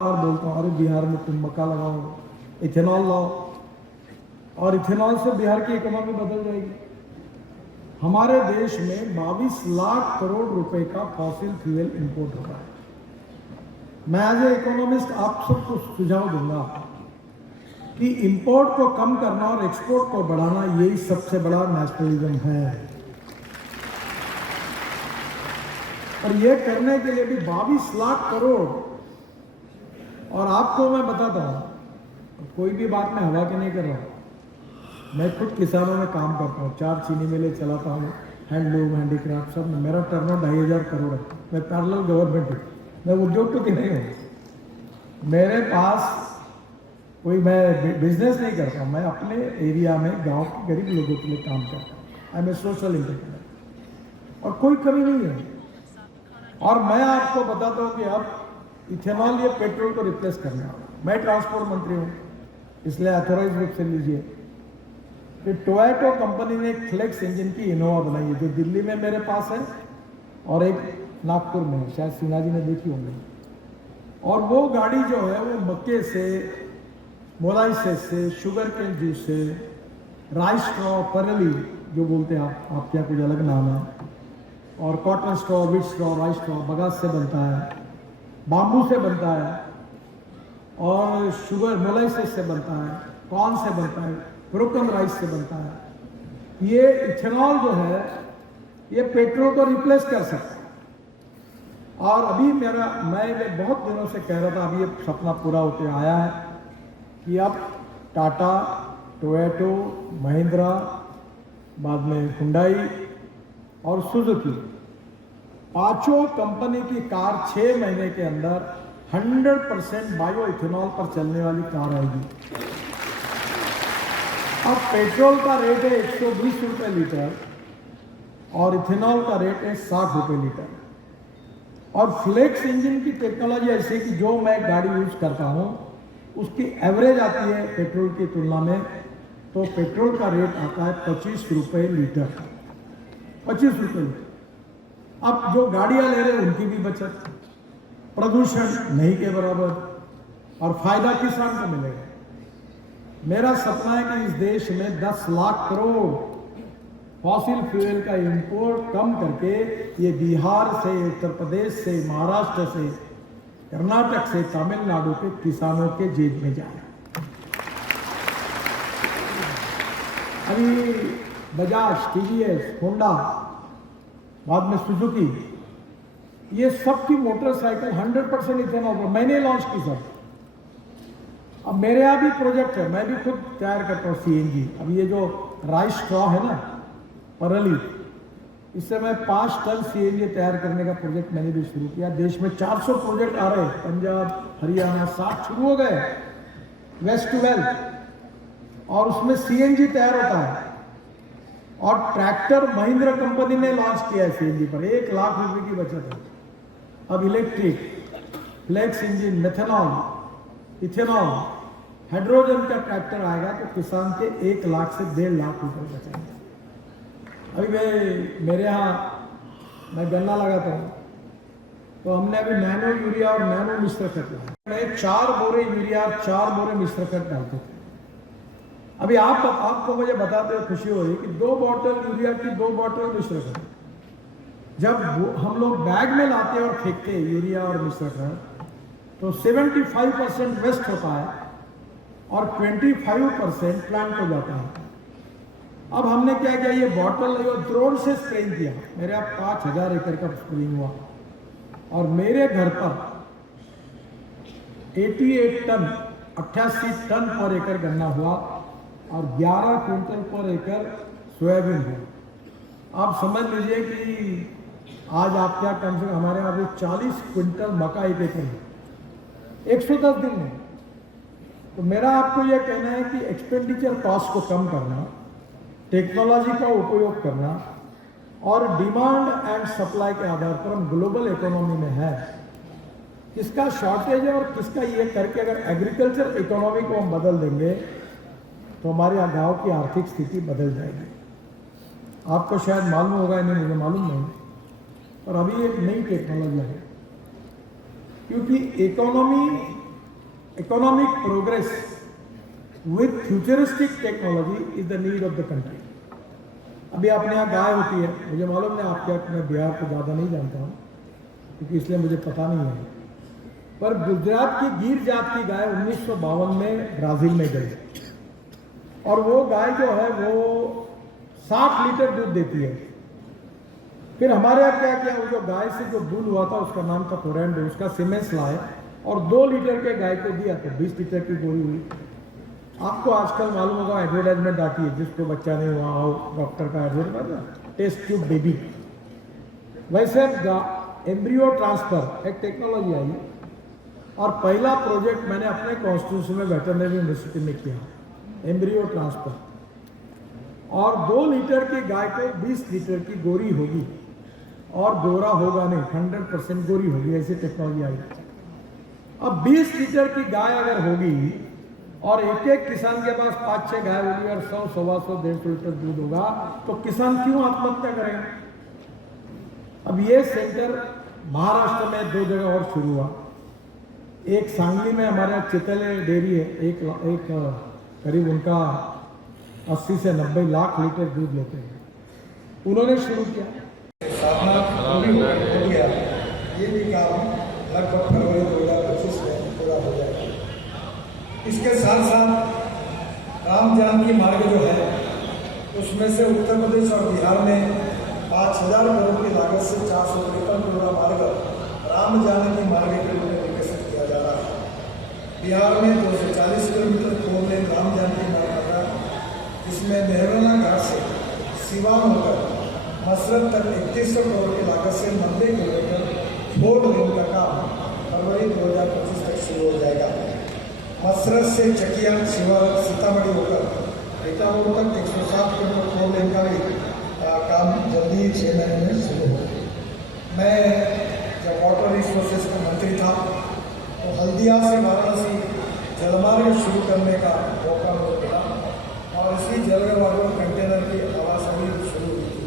और बोलता हूँ अरे बिहार में तुम मक्का लगाओ, इथेनॉल लाओ, और इथेनॉल से बिहार की इकोनॉमी बदल जाएगी। हमारे देश में 22 लाख करोड़ रुपए का फॉसिल फ्यूल इंपोर्ट हो रहा है। मैं एज ए इकोनॉमिस्ट आप सबको सुझाव दूंगा कि इंपोर्ट को कम करना और एक्सपोर्ट को बढ़ाना यही सबसे बड़ा नेशनलिज्म है। और यह करने के लिए भी 22 लाख करोड़। और आपको मैं बताता हूँ, कोई भी बात मैं हवा के नहीं कर रहा हूँ। मैं खुद किसानों में काम करता हूँ, 4 चीनी मिलें चलाता हूँ, हैंडलूम हैंडीक्राफ्ट सब में मेरा टर्नओवर 2,500 करोड़ है। मैं पैरेलल गवर्नमेंट हूँ, मैं उद्योगपति नहीं हूँ। मेरे पास कोई मैं बिजनेस नहीं करता हूँ, मैं अपने एरिया में गांव के गरीब लोगों के लिए काम करता हूँ। I am a social entrepreneur और कोई कमी नहीं है। और मैं आपको बताता हूँ कि अब इथेनॉल ये पेट्रोल को रिप्लेस करने वाला। मैं ट्रांसपोर्ट मंत्री हूँ, इसलिए अथॉराइज रूप से लीजिए कि टोयोटा कंपनी ने एक फ्लेक्स इंजन की इनोवा बनाई है, जो दिल्ली में मेरे पास है और एक नागपुर में है, शायद सिन्हा जी ने देखी होंगी। और वो गाड़ी जो है वो मक्के से, मोलाइसेस से, शुगर केन जूस से, राइस स्ट्रॉ, परली जो बोलते हैं आप क्या कुछ अलग नाम है, और cotton straw, wheat straw, rice straw bagasse से बनता है, बाम्बू से बनता है, और शुगर मोलाइसेस से बनता है, कॉर्न से बनता है, ब्रोकन राइस से बनता है। ये इथेनॉल जो है ये पेट्रोल को रिप्लेस कर सकता है। और अभी मैं बहुत दिनों से कह रहा था, अभी ये सपना पूरा होते आया है कि अब टाटा, टोयोटो, महिंद्रा, बाद में हुंडई और सुजुकी, पांचों कंपनी की कार 6 महीने के अंदर 100% बायो इथेनॉल पर चलने वाली कार आएगी। अब पेट्रोल का रेट है 120 रुपये लीटर और इथेनॉल का रेट है 60 रुपये लीटर। और फ्लेक्स इंजन की टेक्नोलॉजी ऐसी है कि जो मैं गाड़ी यूज करता हूँ उसकी एवरेज आती है पेट्रोल की तुलना में, तो पेट्रोल का रेट आता है 25 रुपये लीटर, 25 रुपये लीटर। अब जो गाड़ियां ले रहे हैं उनकी भी बचत, प्रदूषण नहीं के बराबर, और फायदा किसान को मिलेगा। मेरा सपना है कि इस देश में 10 लाख करोड़ फॉसिल फ्यूल का इंपोर्ट कम करके ये बिहार से, उत्तर प्रदेश से, महाराष्ट्र से, कर्नाटक से, तमिलनाडु के किसानों के जेब में जाए। अभी बजाज, टीवीएस, होंडा, बाद में सुजुकी, ये सब की मोटरसाइकिल 100% इथेनॉल पर मैंने लॉन्च की सर। अब मेरे यहाँ भी प्रोजेक्ट है, मैं भी खुद तैयार करता हूँ सीएनजी। अब ये जो राइस स्ट्रॉ है ना, परली, इससे मैं 5 टन सीएनजी तैयार करने का प्रोजेक्ट मैंने भी शुरू किया। देश में 400 प्रोजेक्ट आ रहे हैं, पंजाब, हरियाणा 7 शुरू हो गए, वेस्ट टू वेल्थ, और उसमें सीएनजी तैयार होता है। और ट्रैक्टर महिंद्रा कंपनी ने लॉन्च किया है सीएनजी पर, 1 लाख रुपए की बचत है। अब electric, flex engine, methanol, ethanol, hydrogen का ट्रैक्टर आएगा तो किसान के 1 लाख से 1.5 लाख रुपए बचेंगे। अभी मेरे यहाँ मैं गन्ना लगाता हूँ, तो हमने अभी नैनो यूरिया और नैनो मिश्र खत लाया। मैं 4 बोरे यूरिया, 4 बोरे मिश्र खत डालते थे। अभी आपको मुझे बताते हुए खुशी हो रही कि 2 बॉटल यूरिया की 2 बॉटल मिश्र खत जब हम लोग बैग में लाते और फेंकते हैं यूरिया और मिश्र खत, तो 75% वेस्ट होता है और 25% प्लांट को जाता है। अब हमने क्या किया, ये बॉटल ड्रोन से स्प्रेइंग किया। मेरे यहाँ 5000 एकड़ का स्प्रेइंग हुआ और मेरे घर पर 88 टन, 88 टन पर एकड़ गन्ना हुआ और 11 क्विंटल पर एकड़ सोयाबीन हुआ। आप समझ लीजिए कि आज आप क्या, कम से कम हमारे यहाँ 40 क्विंटल मक्का एक एकड़ है 110 दिन में। तो मेरा आपको यह कहना है कि एक्सपेंडिचर कॉस्ट को कम करना, टेक्नोलॉजी का उपयोग करना, और डिमांड एंड सप्लाई के आधार पर हम ग्लोबल इकोनॉमी में है, किसका शॉर्टेज है और किसका, ये करके अगर एग्रीकल्चर इकोनॉमी को हम बदल देंगे तो हमारे यहाँ गाँव की आर्थिक स्थिति बदल जाएगी। आपको शायद मालूम होगा, नहीं मुझे मालूम नहीं, और अभी एक नई टेक्नोलॉजी है, क्योंकि economy economic progress with futuristic technology is the need of the country. अभी अपने यहाँ गाय होती है, मुझे मालूम नहीं आपके यहाँ, मैं बिहार को ज़्यादा नहीं जानता हूँ क्योंकि इसलिए मुझे पता नहीं है, पर गुजरात की गिर जात की गाय 1952 में ब्राज़ील में गई और वो गाय जो है वो 60 लीटर दूध देती है। फिर हमारे यहाँ क्या किया, वो जो गाय से जो दूध हुआ था उसका नाम था फोरेंडो, उसका सीमेंस लाए और 2 लीटर के गाय को दिया तो 20 लीटर की गोली हुई। आपको आजकल मालूम होगा एडवर्टाइजमेंट आती है, जिसको बच्चा नहीं हुआ हो डॉक्टर का एडवर्टाइजमेंट, टेस्ट ट्यूब बेबी। वैसे एम्ब्रियो ट्रांसफर एक टेक्नोलॉजी आई और पहला प्रोजेक्ट मैंने अपने कॉन्स्टिट्यूशन में वेटरनरी यूनिवर्सिटी में किया, एम्ब्रियो ट्रांसफर। और 2 लीटर की गाय को 20 लीटर की गोरी होगी और गोरा होगा नहीं, 100% गोरी होगी, ऐसी टेक्नोलॉजी आई। अब 20 लीटर की गाय अगर होगी और एक एक किसान के पास 5-6 गाय होगी और 100, 125, 150 लीटर दूध होगा तो किसान क्यों आत्महत्या करेगा। अब ये सेंटर महाराष्ट्र में 2 जगह और शुरू हुआ, एक सांगली में हमारे चितले डेयरी है, एक करीब उनका 80 से 90 लाख लीटर दूध लेते हैं, उन्होंने शुरू किया। ये भी काम लगभग फरवरी 2025 में पूरा हो जाएगा। इसके साथ साथ राम जानकी मार्ग जो है उसमें से उत्तर प्रदेश और बिहार में 5000 करोड़ की लागत से 453 करोड़ मार्ग राम जानकी मार्ग के रूप में विकसित किया जा रहा है। बिहार में 240 किलोमीटर 4 लेन राम जानकी मार्ग बन रहा है, जिसमें नेहरोना घाट से सिवान होकर मसरत तक 3100 करोड़ की लागत से 90 किलोमीटर 4 लेन का काम फरवरी 2025 तक शुरू हो जाएगा। मसरत से चकिया सीतामढ़ी होकर बेटापुर तक 107 किलोमीटर 4 लेन का भी काम जल्दी 6 महीने में शुरू हो। मैं जब वाटर रिसोर्सेज का मंत्री था तो हल्दिया से वाराणसी जलमार्ग शुरू करने का मौका मुझे मिला और इसी जलमार्ग कंटेनर की आवाजाही शुरू हुई थी।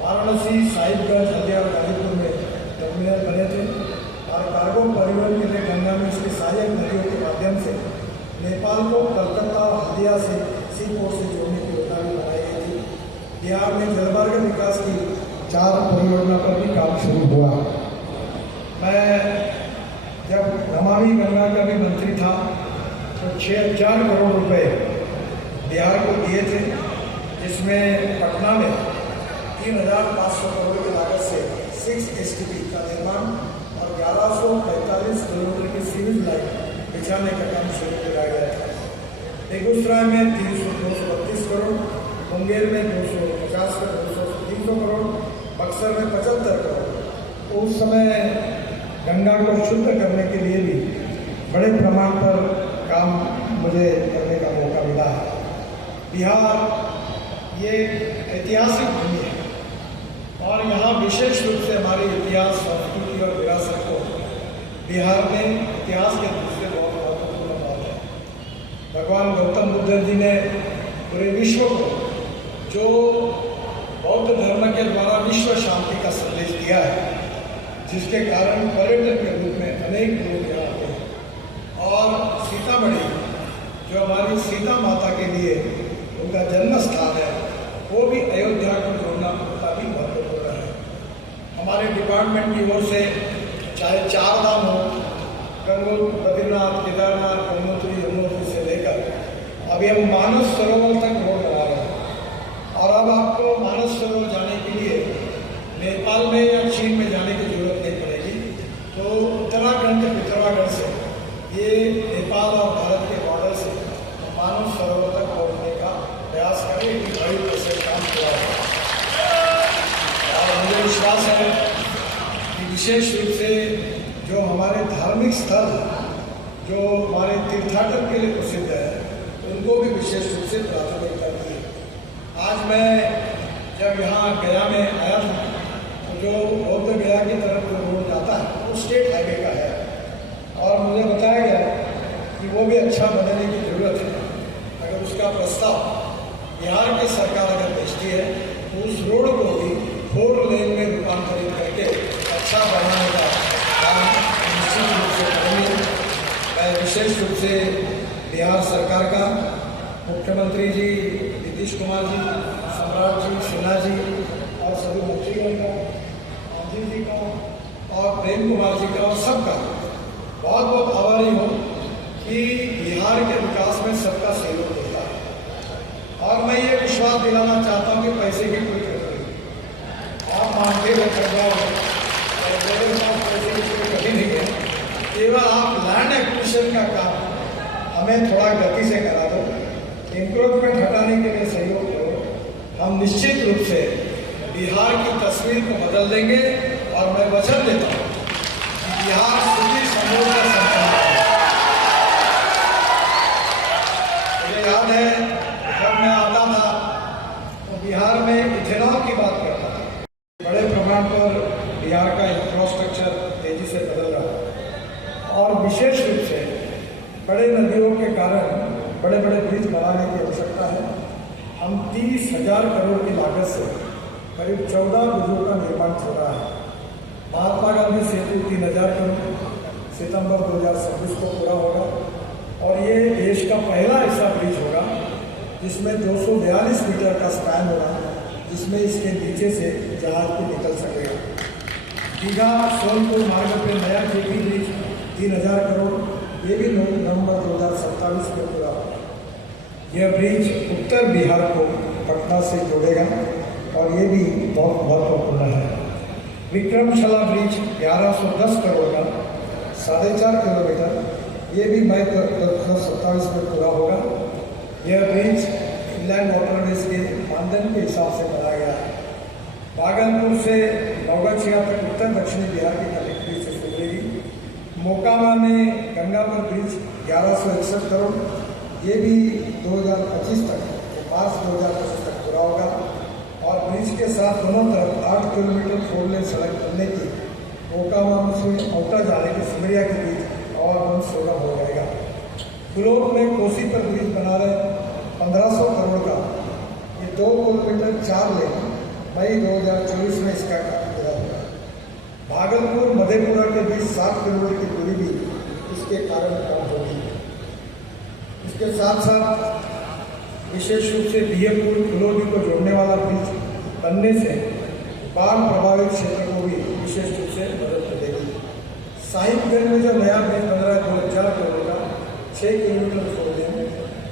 वाराणसी, साहिबगंज, हल्दिया और गाजीपुर में टर्मिनल बने थे और कार्गो परिवहन के लिए गंगा में इसकी सहायक नदियों के माध्यम से नेपाल को कलकत्ता और हल्दिया से सी पोर्ट से जोड़ने की योजना भी बनाई गई थी। बिहार में जलमार्ग विकास की 4 परियोजना पर भी काम शुरू हुआ। मैं जब नमामि गंगा का भी मंत्री था तो 6,000 करोड़ रुपए बिहार को दिए थे, जिसमें पटना में 3,500 करोड़ की लागत से 6 STP का निर्माण और 1145 किलोमीटर की सीरीज लाइन बिछाने का काम शुरू किया गया था। बेगूसराय में 232 करोड़, मुंगेर में 250 करोड़, 300 करोड़, बक्सर में 75 करोड़। उस समय गंगा को शुद्ध करने के लिए भी बड़े प्रमाण पर काम मुझे करने का मौका मिला है। बिहार ये ऐतिहासिक भूमि है और यहाँ विशेष रूप से हमारे इतिहास, संस्कृति और विरासत को बिहार में इतिहास के दूसरे बहुत महत्वपूर्ण बात है। भगवान गौतम बुद्ध जी ने पूरे विश्व को जो बौद्ध धर्म के द्वारा विश्व शांति का संदेश दिया है, जिसके कारण पर्यटन के रूप में अनेक लोग यहाँ आते हैं। और सीतामढ़ी जो हमारी सीता माता के लिए उनका जन्म स्थान है, वो भी अयोध्या को जोड़ना उनका भी महत्वपूर्ण है। हमारे डिपार्टमेंट की ओर से चाहे 4 धाम हो, गंगोत्री, बद्रीनाथ, केदारनाथ, गंगोत्री, यमुनोत्री से लेकर अभी हम मानस सरोवर तक रोड बना रहे हैं। और अब आपको मानस सरोवर जाने के लिए नेपाल में या चीन में जाने की जरूरत नहीं पड़ेगी। तो उत्तराखंड के पिथौरागढ़ से ये नेपाल और भारत के बॉर्डर से मानस सरोवर तक पहुँचने का प्रयास करें। एक बड़ी प्रोसेस काम किया है और मुझे विश्वास है कि विशेष रूप से जो हमारे धार्मिक स्थल, जो हमारे तीर्थाटन के लिए प्रसिद्ध है, उनको भी विशेष रूप से प्राथमिकता दी है। आज मैं जब यहाँ गया में आया था तो जो बौद्ध गया की तरफ जो रोड जाता है वो स्टेट हाईवे का है और मुझे बताया गया कि वो भी अच्छा बनने की ज़रूरत है। अगर उसका प्रस्ताव बिहार की सरकार अगर भेजती है तो उस रोड को भी 4 लेन में रूपांतरित करके अच्छा बनाने का काम निश्चित रूप से करेंगे। मैं विशेष रूप से बिहार सरकार का, मुख्यमंत्री जी नीतीश कुमार जी, सम्राट जी, सिन्हा जी और सभी मंत्रियों का, मांझी जी का और प्रेम कुमार जी का और सबका बहुत बहुत आभारी हूँ कि बिहार के विकास में सबका सहयोग होता है। और मैं ये विश्वास दिलाना चाहता हूँ कि पैसे की कोई जरूरत नहीं, आप मांगते हुए कर जाओ, मेरे पास पैसे की कोई कमी नहीं है। केवल आप लैंड एक्विजिशन का काम हमें थोड़ा गति से करा दो, इंक्रोचमेंट हटाने के लिए सहयोग करो, हम निश्चित रूप से बिहार की तस्वीर को बदल देंगे। और मैं वचन देता हूँ कि बिहार सुखी समृद्ध का संपन्न है। मुझे याद है जब मैं आता था तो बिहार में इथेनॉल की बात करता था। बड़े प्रमाण पर बिहार का इंफ्रास्ट्रक्चर तेजी से बदल रहा है और विशेष रूप से बड़े नदियों के कारण बड़े बड़े ब्रिज बनाने की आवश्यकता है। हम 30,000 करोड़ की लागत से करीब 14 ब्रिजों का निर्माण हो रहा है। महात्मा गांधी सेतु 3,000 करोड़ सितंबर 2026 को पूरा होगा और ये देश का पहला ऐसा ब्रिज होगा जिसमें 242 मीटर का स्पैन होगा, जिसमें इसके नीचे से जहाज भी निकल सकेगा। दीघा सोनपुर मार्ग पर नया जेपी ब्रिज 3,000 करोड़, ये भी नवंबर 2027 में पूरा होगा। यह ब्रिज उत्तर बिहार को पटना से जोड़ेगा और ये भी बहुत महत्वपूर्ण है। विक्रमशिला ब्रिज 1110 करोड़ का 4.5 किलोमीटर, ये भी मई 2027 में पूरा होगा। यह ब्रिज इनलैंड वाटरवेज के मानदंड के हिसाब से बनाया गया है। भागलपुर से नौगछिया तक उत्तर दक्षिणी बिहार की कनेक्टिविटी से जुड़ेगी। मोकामा में गंगापुर ब्रिज 1161 करोड़, ये भी 2025 तक, मार्च 2025 तक पूरा होगा। और ब्रिज के साथ दोनों तरफ 8 किलोमीटर 4 लेन सड़क बनने की, मोकामा से औटा जाने के सिमरिया के बीच और वन सुगम हो जाएगा। गुलोब में कोसी पर ब्रिज बना रहे 1500 करोड़ का, ये 2 किलोमीटर 4 लेन, मई 2024 में इसका काम पूरा होगा। भागलपुर मधेपुरा के बीच 7 किलोमीटर की दूरी भी इसके कारण कम होगी। इसके साथ साथ विशेष रूप से बीएपुर कुलोनी को जोड़ने वाला ब्रिज बनने से बाढ़ प्रभावित क्षेत्र को भी विशेष रूप से मदद मिलेगी। साहिबगंज में जो नया ब्रिज बन रहा है 2000 करोड़ का 6 किलोमीटर 4 लेन,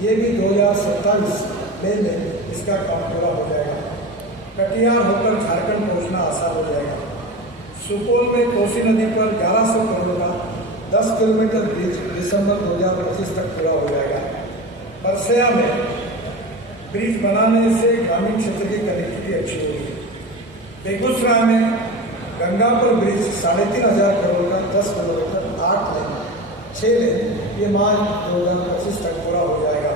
ये भी 2027 में इसका काम पूरा हो जाएगा। कटिहार होकर झारखंड पहुंचना आसान हो जाएगा। सुपौल में कोसी नदी पर 1100 करोड़ का 10 किलोमीटर ब्रिज दिसंबर 2025 तक पूरा हो जाएगा। परसैया में ब्रिज बनाने से ग्रामीण क्षेत्र की कनेक्टिविटी अच्छी होगी। बेगूसराय में गंगापुर ब्रिज 3,500 करोड़ का 10 किलोमीटर 8 लेन 6 लेन, ये मार्च 2025 तक पूरा हो जाएगा।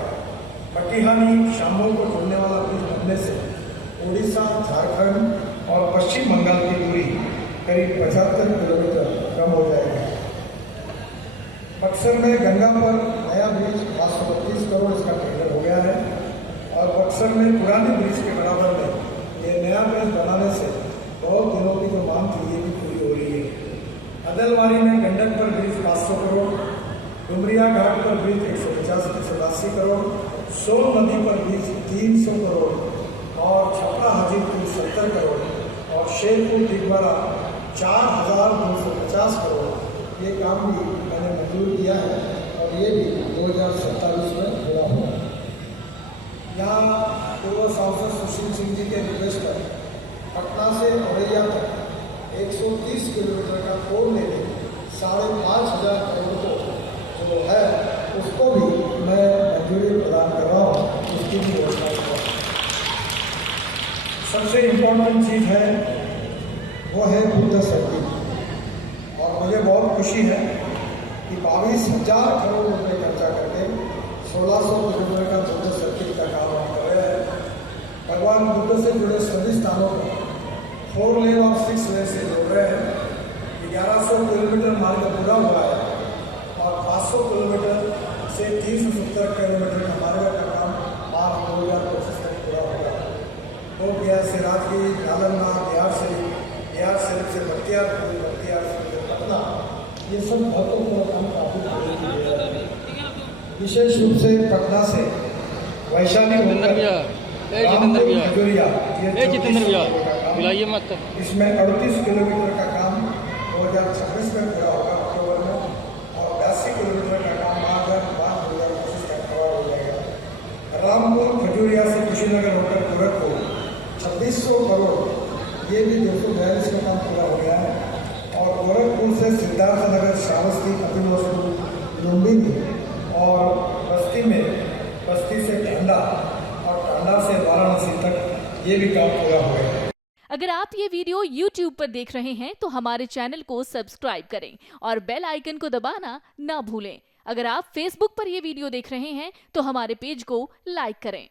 पटिहानी शामोल को जोड़ने वाला ब्रिज बनने से उड़ीसा, झारखंड और पश्चिम बंगाल की दूरी करीब 75 किलोमीटर कम हो जाएगी। बक्सर में गंगा पर नया ब्रिज 532 करोड़, इसका टेंडर हो गया है और बक्सर में पुराने ब्रिज के बराबर में ये नया ब्रिज बनाने से बहुत दिनों की जो मांग थी ये भी पूरी हो रही है। अदलवारी में गंडक पर ब्रिज 500 करोड़, डुमरिया घाट पर ब्रिज 185 करोड़, सोन नदी पर ब्रिज 300 करोड़ और छपरा हाजीपुर 70 करोड़ और शेरपुर दिगवारा 4,250 करोड़, ये काम भी मैंने मंजूर किया है और ये भी 2027 में पूरा होगा। यहाँ पूर्व सांसद सुशील सिंह जी के रिक्वेस्ट पर पटना से औरैया तक 130 किलोमीटर का 4 लेन 5,500 करोड़ को जो है उसको भी मैं मंजूरी प्रदान कर रहा हूँ, उसकी भी व्यवस्था कर रहा हूँ। सबसे इम्पोर्टेंट चीज़ है वो है बुद्ध सर्किट और मुझे बहुत खुशी है कि 22,000 करोड़ रुपए खर्चा करके 1,600 किलोमीटर का बुद्ध सर्किट का काम हम कर रहे हैं। भगवान बुद्ध से जुड़े सभी स्थानों को 4 लेन और 6 लेन से जोड़ रहे हैं। 1100 किलोमीटर मार्ग पूरा हुआ है और 500 किलोमीटर से 370 किलोमीटर का मार्ग का काम मार्च 2025 तक पूरा होगा। तो बिहार से राजगीर, नालंदा, बिहार शरीफ से बख्तियारपुर, बख्तियारपुर से पटना, ये सब महत्वपूर्ण काम काफी विशेष रूप से पटना से वैशाली जितेंद्र भैया बुलाइए मत। इसमें 38 किलोमीटर का काम 2026 में पूरा होगा अक्टूबर में, और 82 किलोमीटर का काम मार्च 2025 तक पूरा हो जाएगा। रामपुर खजूरिया से कुशीनगर होकर गोरखपुर 2600 करोड़, ये भी 242 का काम पूरा हो गया है। और गोरखपुर से सिद्धार्थनगर, श्रावस्ती, अभिनव, लुम्बिनी और बस्ती से टांडा और टांडा से वाराणसी तक ये भी काम पूरा हो गया है। अगर आप ये वीडियो YouTube पर देख रहे हैं तो हमारे चैनल को सब्सक्राइब करें और बेल आइकन को दबाना ना भूलें। अगर आप Facebook पर ये वीडियो देख रहे हैं तो हमारे पेज को लाइक करें।